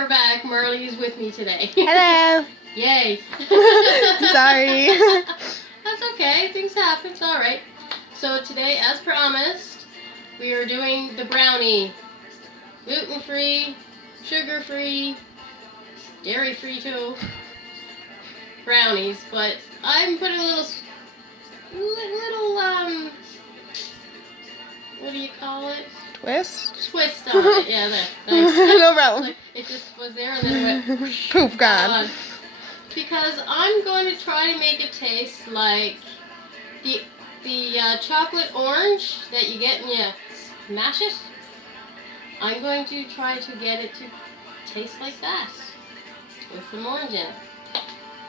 are back. Marley is with me today. Hello. Yay. Sorry. That's okay. Things happen. It's alright. So today, as promised, we are doing the brownie. Gluten-free, sugar-free, dairy-free too. Brownies. But I'm putting a little what do you call it? Twist? Twist on it. Yeah, there. Thanks. No problem. Like, it just was there and then it went Poof, gone. Because I'm going to try to make it taste like the chocolate orange that you get when you smash it. I'm going to try to get it to taste like that with some orange in it.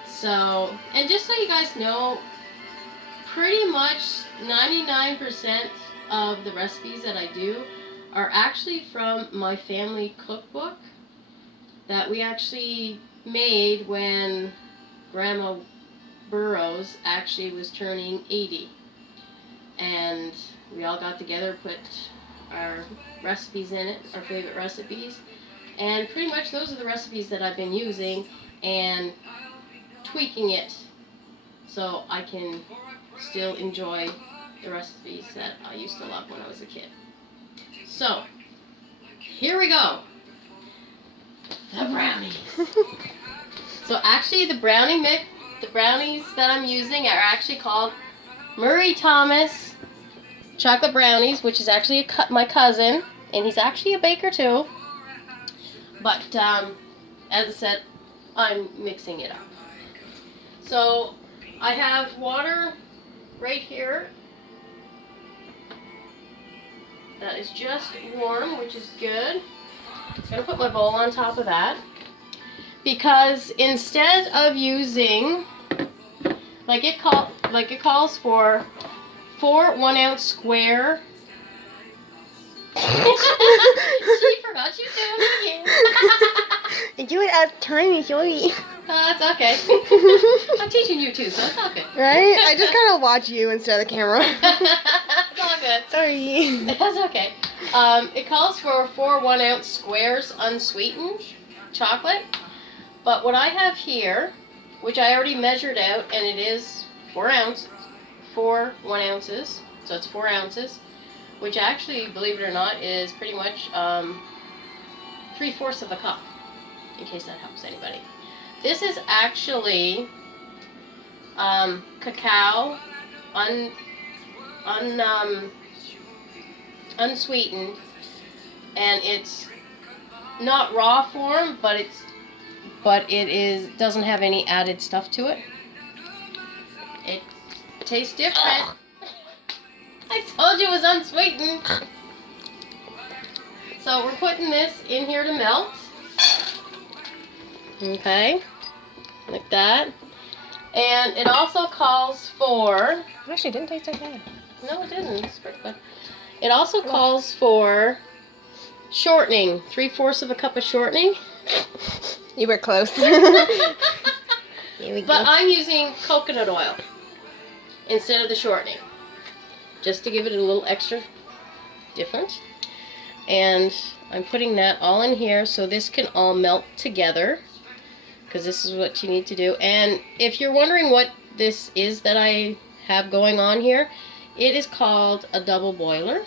So, and just so you guys know, pretty much 99% of the recipes that I do are actually from my family cookbook that we actually made when Grandma Burroughs actually was turning 80. And we all got together, put our recipes in it, our favorite recipes. And pretty much those are the recipes that I've been using and tweaking it so I can still enjoy the recipes that I used to love when I was a kid. So, here we go. The brownies. So actually the brownies that I'm using are actually called Murray Thomas chocolate brownies, which is actually my cousin, and he's actually a baker too. But as I said, I'm mixing it up. So I have water right here that is just warm, which is good. I'm gonna put my bowl on top of that because instead of using like it calls for 4 1-ounce square. She forgot you doing it again. I do it at time, sorry. That's okay. I'm teaching you too, so it's all good. Right? I just kind of watch you instead of the camera. It's all good. Sorry. That's okay. It calls for 4 1-ounce squares unsweetened chocolate. But what I have here, which I already measured out, and it is 4 1 ounces. So it's 4 ounces, which actually, believe it or not, is pretty much 3/4 of a cup, in case that helps anybody. This is actually cacao, unsweetened, and it's not raw form, but it doesn't have any added stuff to it. It tastes different. Ugh. I told you it was unsweetened. So we're putting this in here to melt. Okay, like that. And it also calls for... Actually, it didn't taste like that. No, it didn't. It's pretty good. It also calls for shortening, 3/4 of a cup of shortening. You were close. Here we go. But I'm using coconut oil instead of the shortening, just to give it a little extra difference. And I'm putting that all in here so this can all melt together, because this is what you need to do. And if you're wondering what this is that I have going on here, it is called a double boiler.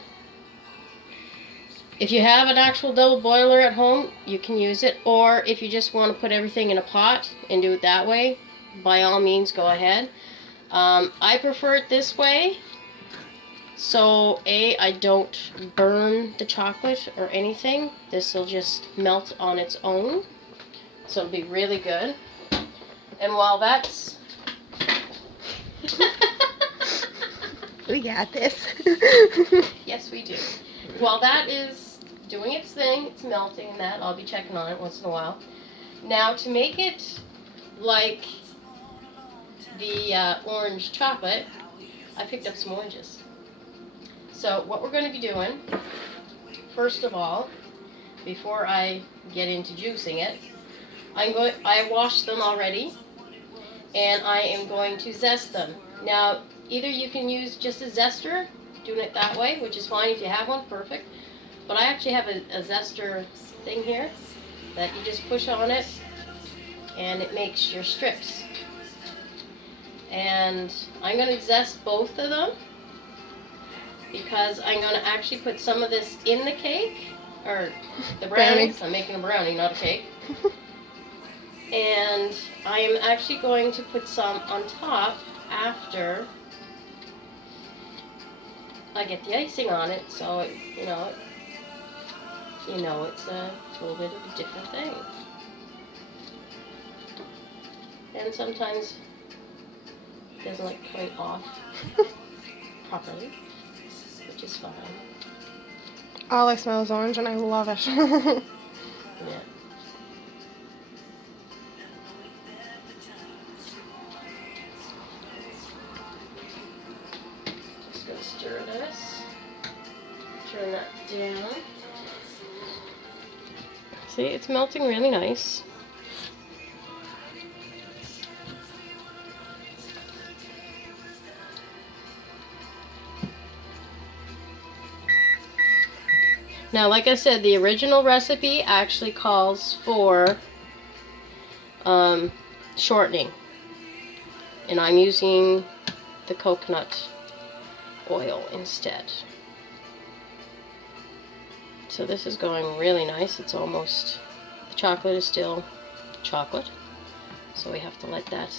If you have an actual double boiler at home, you can use it. Or if you just want to put everything in a pot and do it that way, by all means, go ahead. I prefer it this way. So, I don't burn the chocolate or anything. This will just melt on its own. So it'll be really good. And while that's... We got this. Yes, we do. While that is doing its thing, it's melting and that, I'll be checking on it once in a while. Now, to make it like the orange chocolate, I picked up some oranges. So what we're going to be doing, first of all, before I get into juicing it, I washed them already, and I am going to zest them. Now, either you can use just a zester, doing it that way, which is fine if you have one, perfect. But I actually have a zester thing here, that you just push on it and it makes your strips. And I'm going to zest both of them because I'm going to actually put some of this in the cake, or the brownies. I'm making a brownie, not a cake. And I am actually going to put some on top after I get the icing on it, so it, it's a little bit of a different thing. And sometimes it doesn't like coming off properly, which is fine. All I smell is orange, and I love it. Yeah. Just gonna stir this. Turn that down. See, it's melting really nice. Now, like I said, the original recipe actually calls for shortening, and I'm using the coconut oil instead. So this is going really nice. It's almost, the chocolate is still chocolate, so we have to let that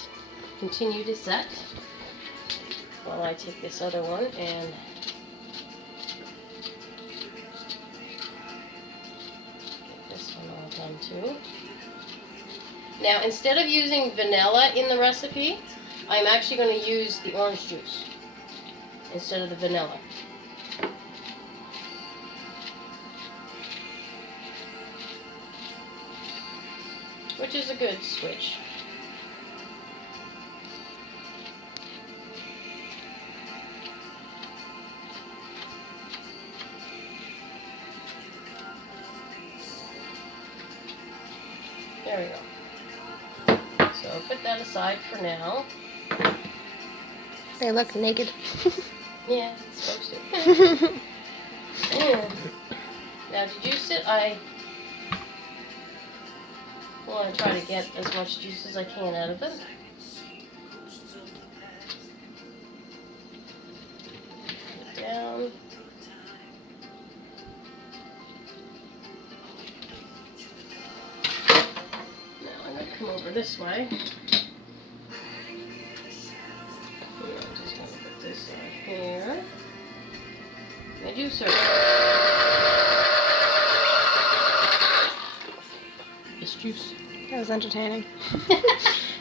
continue to set while I take this other one and get this one all done too. Now, instead of using vanilla in the recipe, I'm actually going to use the orange juice instead of the vanilla. Which is a good switch. There we go. So put that aside for now. They look naked. Yeah, it's supposed to. Now to juice it, I want to try to get as much juice as I can out of it. Put it down. Now I'm going to come over this way. I'm just going to put this on here. My juicer. It's juice. That was entertaining.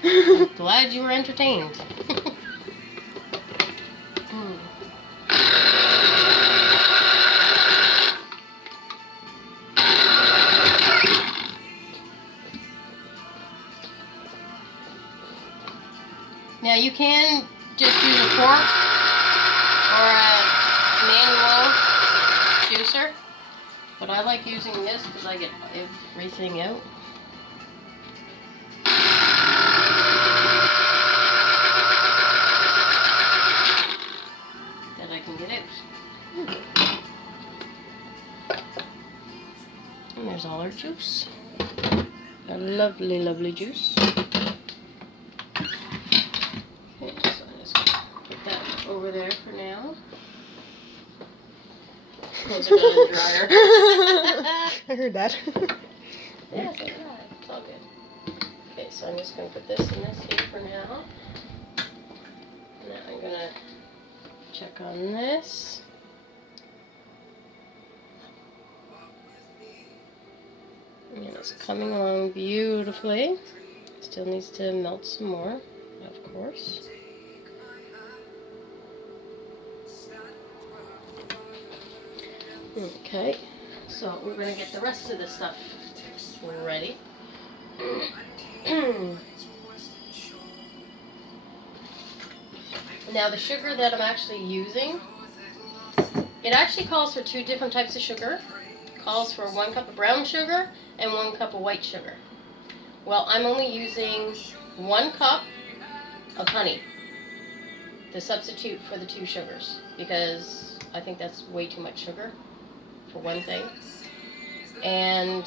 I'm glad you were entertained. Now you can just use a fork or a manual juicer, but I like using this because I get everything out. That I can get out. And there's all our juice. A lovely, lovely juice. Okay, so I'm just gonna put that over there for now. Close it down the dryer. I heard that. Yeah, it's like that. It's all good. Okay, so I'm just going to put this and this here for now. Now I'm going to check on this. And it's coming along beautifully. Still needs to melt some more, of course. Okay, so we're going to get the rest of the stuff ready. Now the sugar that I'm actually using, it actually calls for 2 different types of sugar. It calls for 1 cup of brown sugar and 1 cup of white sugar. Well, I'm only using 1 cup of honey to substitute for the 2 sugars because I think that's way too much sugar for one thing. And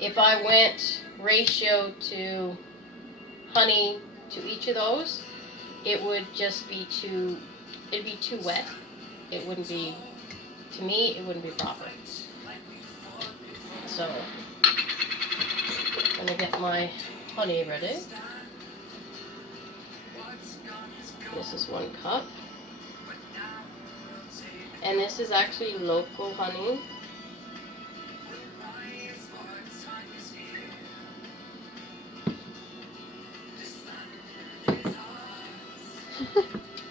if I went ratio to honey to each of those, it would just be it'd be too wet. It wouldn't be, to me, it wouldn't be proper. So, I'm gonna get my honey ready. This is 1 cup. And this is actually local honey.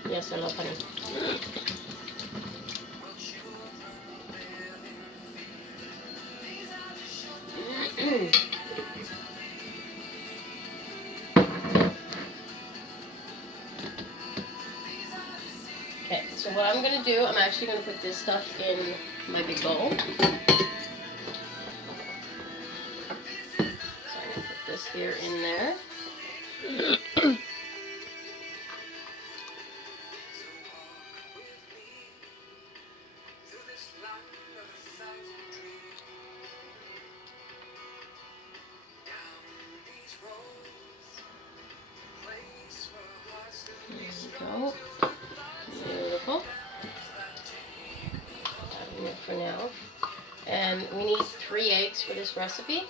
Yes, I love honey. Okay, so what I'm going to do, I'm actually going to put this stuff in my big bowl. So I'm going to put this here in there. There we go. Beautiful. That'll work for now. And we need 3 eggs for this recipe.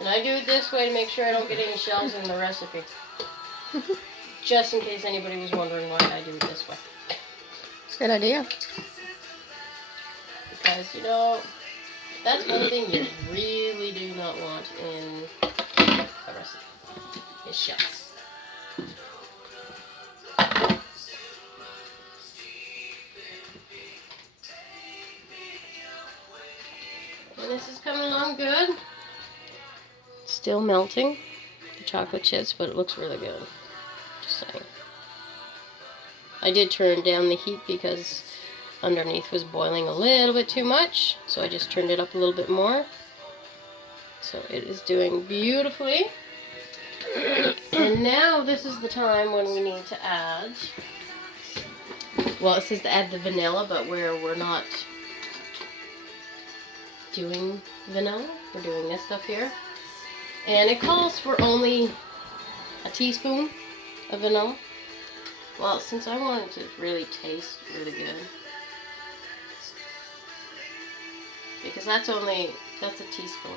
And I do it this way to make sure I don't get any shells in the recipe. Just in case anybody was wondering why I do it this way. It's a good idea. Because, you know, that's one thing you really do not want in a recipe, is shells. And this is coming along good. Still melting, the chocolate chips, but it looks really good. Just saying. I did turn down the heat because underneath was boiling a little bit too much, so I just turned it up a little bit more. So it is doing beautifully. And now this is the time when we need to add, well, it says to add the vanilla, but we're not doing vanilla. We're doing this stuff here. And it calls for only a teaspoon of vanilla. Well, since I want it to really taste really good, because that's a teaspoon.